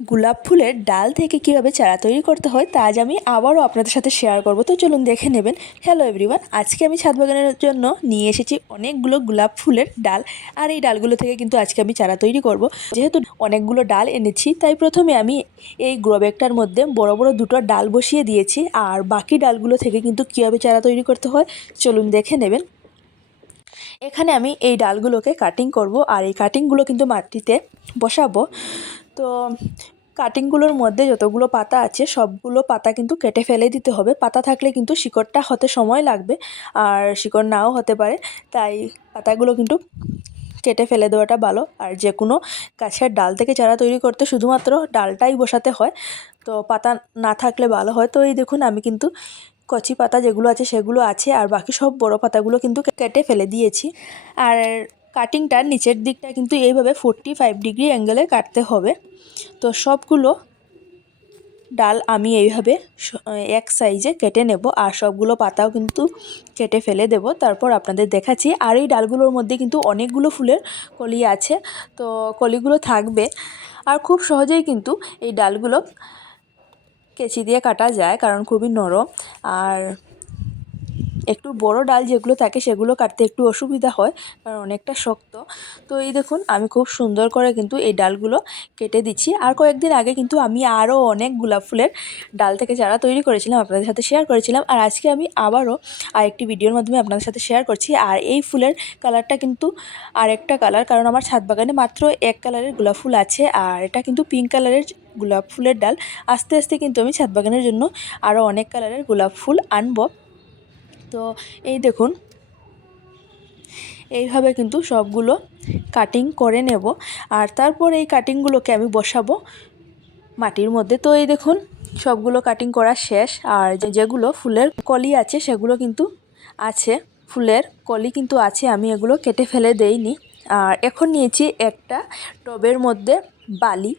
গোলাপ ফুলের ডাল থেকে কীভাবে চারা তৈরি করতে হয় তা আজ আমি আবারও আপনাদের সাথে শেয়ার করব। তো চলুন দেখে নেবেন। হ্যালো এভরিওয়ান, আজকে আমি ছাদ বাগানের জন্য নিয়ে এসেছি অনেকগুলো গোলাপ ফুলের ডাল। আর এই ডালগুলো থেকে কিন্তু আজকে আমি চারা তৈরি করব। যেহেতু অনেকগুলো ডাল এনেছি, তাই প্রথমে আমি এই গ্রো ব্যাগটার মধ্যে বড় বড় দুটো ডাল বসিয়ে দিয়েছি। আর বাকি ডালগুলো থেকে কিন্তু কীভাবে চারা তৈরি করতে হয় চলুন দেখে নেবেন। এখানে আমি এই ডালগুলোকে কাটিং করব, আর এই কাটিংগুলো কিন্তু মাটিতে বসাবো। তো কাটিংগুলোর মধ্যে যতগুলো পাতা আছে সবগুলো পাতা কিন্তু কেটে ফেলে দিতে হবে। পাতা থাকলে কিন্তু শিকড়টা হতে সময় লাগবে, আর শিকড় নাও হতে পারে, তাই পাতাগুলো কিন্তু কেটে ফেলে দেওয়াটা ভালো। আর যে কোনো গাছের ডাল থেকে চারা তৈরি করতে শুধুমাত্র ডালটাই বসাতে হয়, তো পাতা না থাকলে ভালো হয়। তো এই দেখুন, আমি কিন্তু কচি পাতা যেগুলো আছে সেগুলো আছে, আর বাকি সব বড় পাতাগুলো কিন্তু কেটে ফেলে দিয়েছি। আর কাটিংটার নিচের দিকটা কিন্তু এইভাবে 45 ডিগ্রি অ্যাঙ্গেলে কাটতে হবে। তো সবগুলো ডাল আমি এইভাবে এক সাইজে কেটে নেব, আর সবগুলো পাতাও কিন্তু কেটে ফেলে দেব। তারপর আপনাদের দেখাচ্ছি। আর এই ডালগুলোর মধ্যে কিন্তু অনেকগুলো ফুলের কলি আছে, তো কলিগুলো থাকবে। আর খুব সহজেই কিন্তু এই ডালগুলো কেচি দিয়ে কাটা যায়, কারণ খুবই নরম। আর একটু বড় ডাল যেগুলো থাকে সেগুলো কাটতে একটু অসুবিধা হয়, কারণ অনেকটা শক্ত। তো এই দেখুন, আমি খুব সুন্দর করে কিন্তু এই ডালগুলো কেটে দিচ্ছি। আর কয়েকদিন আগে কিন্তু আমি আরও অনেক গোলাপ ফুলের ডাল থেকে চারা তৈরি করেছিলাম, আপনাদের সাথে শেয়ার করেছিলাম। আর আজকে আমি আবারও আরেকটি ভিডিওর মাধ্যমে আপনাদের সাথে শেয়ার করছি। আর এই ফুলের কালারটা কিন্তু আরেকটা কালার, কারণ আমার ছাদ বাগানে মাত্র এক কালারের গোলাপ ফুল আছে, আর এটা কিন্তু পিঙ্ক কালারের গোলাপ ফুলের ডাল। আস্তে আস্তে কিন্তু আমি ছাদ বাগানের জন্য আরও অনেক কালারের গোলাপ ফুল আনবো। তো এই দেখুন, এইভাবে কিন্তু সবগুলো কাটিং করে নেব। আর তারপর এই কাটিংগুলোকে আমি বসাবো মাটির মধ্যে। তো এই দেখুন, সবগুলো কাটিং করা শেষ। আর যেগুলো ফুলের কলি আছে সেগুলো কিন্তু আছে, ফুলের কলি কিন্তু আছে, আমি এগুলো কেটে ফেলে দেইনি। আর এখন নিয়েছি একটা টবের মধ্যে বালি।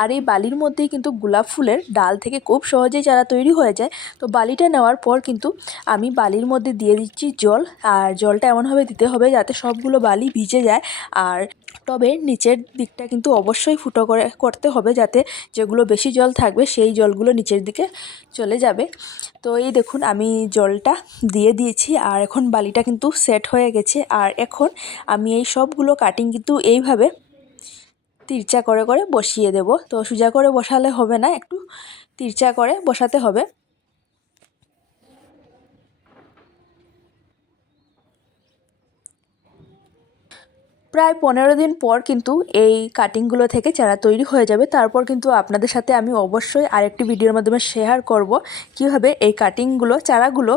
আর এই বালির মধ্যেই কিন্তু গোলাপ ফুলের ডাল থেকে খুব সহজেই চারা তৈরি হয়ে যায়। তো বালিটা নেওয়ার পর কিন্তু আমি বালির মধ্যে দিয়ে দিচ্ছি জল। আর জলটা এমনভাবে দিতে হবে যাতে সবগুলো বালি ভিজে যায়। আর টবের নিচের দিকটা কিন্তু অবশ্যই ফুটো করতে হবে, যাতে যেগুলো বেশি জল থাকবে সেই জলগুলো নিচের দিকে চলে যাবে। তো এই দেখুন, আমি জলটা দিয়ে দিয়েছি, আর এখন বালিটা কিন্তু সেট হয়ে গেছে। আর এখন আমি এই সবগুলো কাটিং কিন্তু এইভাবে তিরচা করে করে বসিয়ে দেব। তো সোজা করে বসালে হবে না, একটু তিরচা করে বসাতে হবে। প্রায় 15 দিন পর কিন্তু এই কাটিংগুলো থেকে চারা তৈরি হয়ে যাবে। তারপর কিন্তু আপনাদের সাথে আমি অবশ্যই আরেকটি ভিডিওর মাধ্যমে শেয়ার করব কীভাবে এই কাটিংগুলো চারাগুলো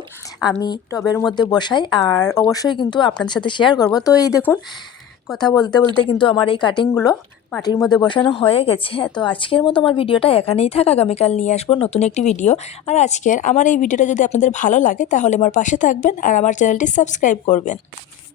আমি টবের মধ্যে বসাই, আর অবশ্যই কিন্তু আপনাদের সাথে শেয়ার করব। তো এই দেখুন, কথা বলতে বলতে কিন্তু আমার এই কাটিংগুলো মাটির মধ্যে বসানো হয়ে গেছে। তো আজকের মতো আমার ভিডিওটা এখানেই থাক, আগামীকাল নিয়ে আসবো নতুন একটি ভিডিও। আর আজকের আমার এই ভিডিওটা যদি আপনাদের ভালো লাগে তাহলে আমার পাশে থাকবেন আর আমার চ্যানেলটি সাবস্ক্রাইব করবেন।